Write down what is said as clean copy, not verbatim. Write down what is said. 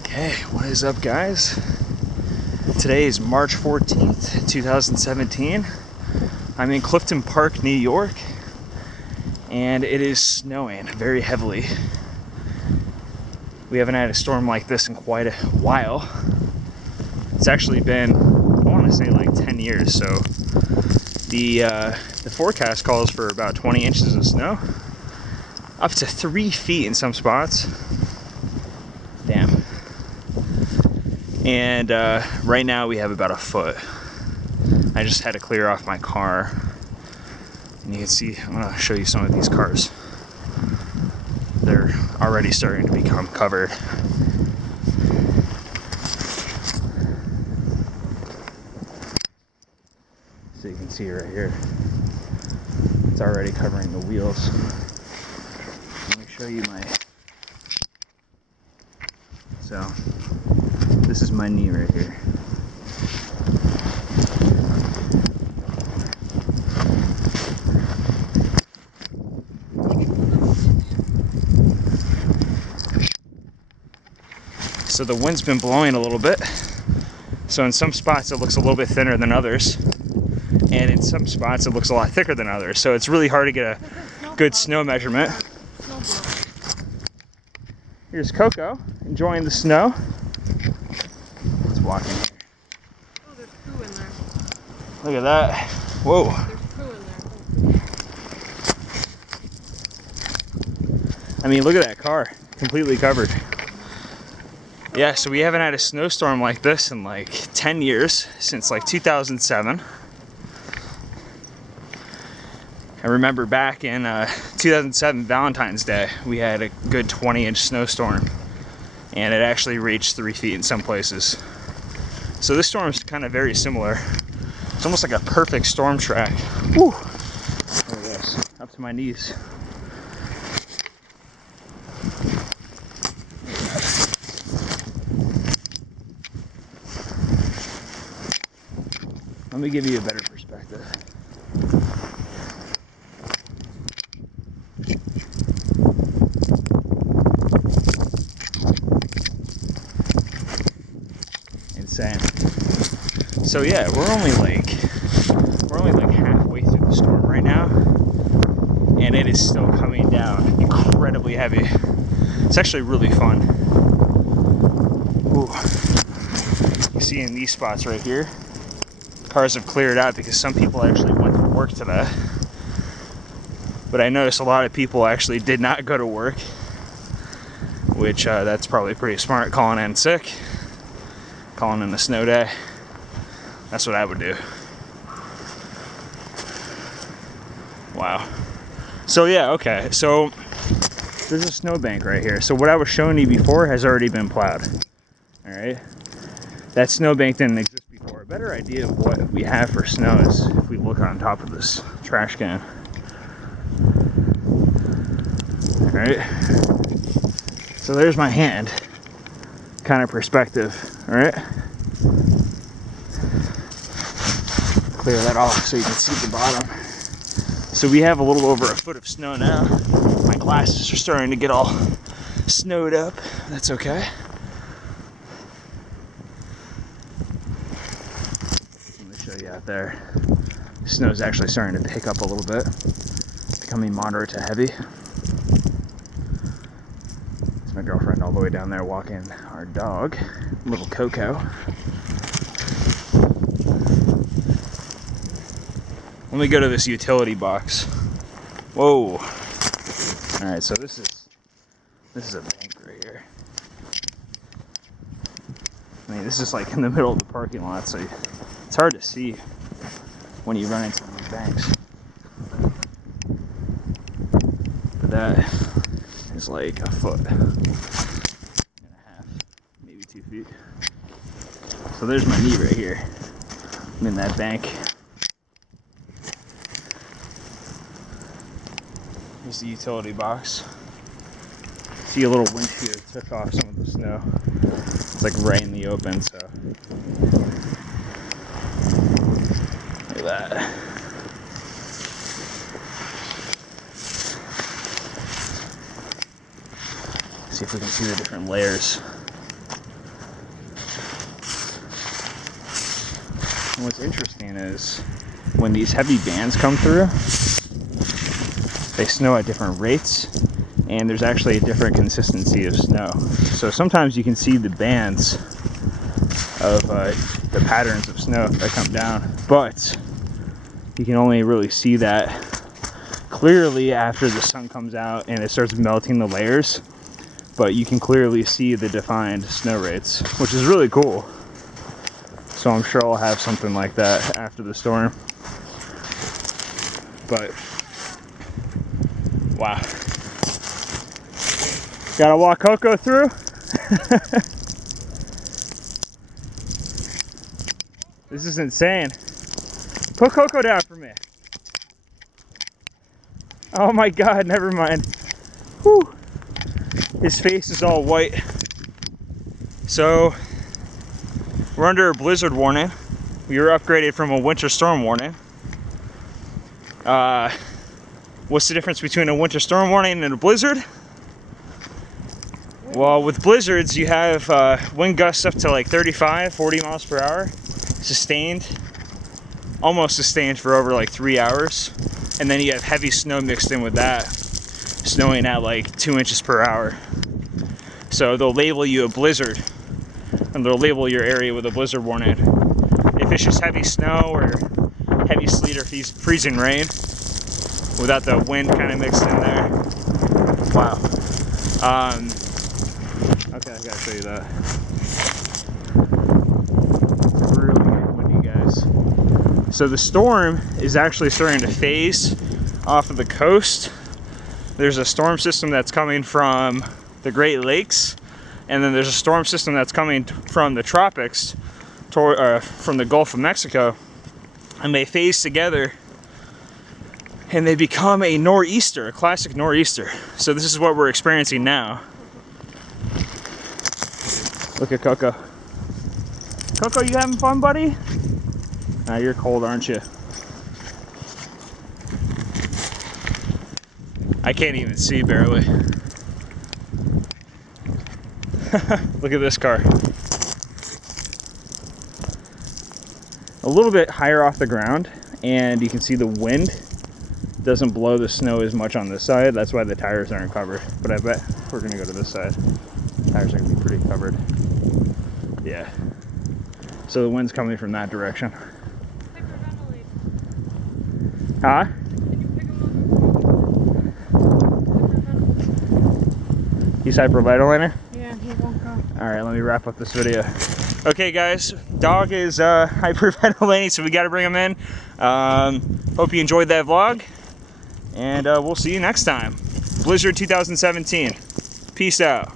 Okay, what is up, guys? Today is March 14th, 2017. I'm in Clifton Park, New York, and it is snowing very heavily. We haven't had a storm like this in quite a while. It's actually been, I want to say, like 10 years. So the forecast calls for about 20 inches of snow, up to 3 feet in some spots. Damn. And right now we have about a foot. I just had to clear off my car, and you can see, I'm gonna show you some of these cars. They're already starting to become covered. So you can see right here, it's already covering the wheels. Let me show you my, so this is my knee right here. So the wind's been blowing a little bit. So in some spots it looks a little bit thinner than others. And in some spots it looks a lot thicker than others. So it's really hard to get a good snow measurement. Here's Coco enjoying the snow. Let's walk in here. Oh, there's poo in there. Look at that. Whoa. There's poo in there. I mean, look at that car. Completely covered. Yeah, so we haven't had a snowstorm like this in like 10 years, since like 2007. I remember back in 2007, Valentine's Day, we had a good 20-inch snowstorm, and it actually reached 3 feet in some places. So this storm is kind of very similar. It's almost like a perfect storm track. Woo! Look at this, up to my knees. Let me give you a better perspective. Insane. So yeah, we're only like halfway through the storm right now, and it is still coming down incredibly heavy. It's actually really fun. Ooh. You see in these spots right here, cars have cleared out because some people actually went to work today. But I noticed a lot of people actually did not go to work, which that's probably pretty smart, calling in sick, calling in a snow day. That's what I would do. Wow. So yeah, okay, so there's a snowbank right here. So what I was showing you before has already been plowed. All right, that snowbank didn't exist before. A better idea of what we have for snow is if we look on top of this trash can. All right, so there's my hand, kind of perspective. All right, clear that off so you can see the bottom. So we have a little over a foot of snow now. My glasses are starting to get all snowed up. That's okay. Let me show you out there. Snow's actually starting to pick up a little bit, becoming moderate to heavy. It's my girlfriend all the way down there walking our dog, little Coco. Let me go to this utility box. Whoa. All right, so this is a bank right here. I mean, this is like in the middle of the parking lot, so it's hard to see when you run into these banks. But that is like a foot and a half, maybe 2 feet. So there's my knee right here. I'm in that bank. Here's the utility box. See a little winch here took off some of the snow. It's like right in the open, so look at that. see if we can see the different layers. And what's interesting is when these heavy bands come through, they snow at different rates, and there's actually a different consistency of snow. So sometimes you can see the bands of the patterns of snow that come down, but you can only really see that clearly after the sun comes out and it starts melting the layers. But you can clearly see the defined snow rates, which is really cool. So I'm sure I'll have something like that after the storm. But wow, gotta walk Coco through. This is insane. Put Coco down for me. Oh my God, never mind. Whew. His face is all white. So we're under a blizzard warning. We were upgraded from a winter storm warning. What's the difference between a winter storm warning and a blizzard? Well, with blizzards, you have wind gusts up to like 35, 40 miles per hour, sustained, almost sustained for over like 3 hours. And then you have heavy snow mixed in with that, snowing at like 2 inches per hour. So they'll label you a blizzard, and they'll label your area with a blizzard warning. If it's just heavy snow or heavy sleet or freezing rain, without the wind kind of mixed in there. Wow. Okay, I gotta show you that. It's really getting windy, guys. So the storm is actually starting to phase off of the coast. There's a storm system that's coming from the Great Lakes, and then there's a storm system that's coming from the tropics, from the Gulf of Mexico, and they phase together and they become a nor'easter, a classic nor'easter. So this is what we're experiencing now. Look at Coco. Coco, you having fun, buddy? Ah, you're cold, aren't you? I can't even see barely. Look at this car. A little bit higher off the ground, and you can see the wind doesn't blow the snow as much on this side. That's why the tires aren't covered. But I bet we're gonna go to this side. Tires are gonna be pretty covered. Yeah. So the wind's coming from that direction. Huh? He's hyperventilating? Yeah, he won't go. Alright, let me wrap up this video. Okay guys, dog is hyperventilating, so we gotta bring him in. Hope you enjoyed that vlog, and we'll see you next time. Blizzard 2017. Peace out.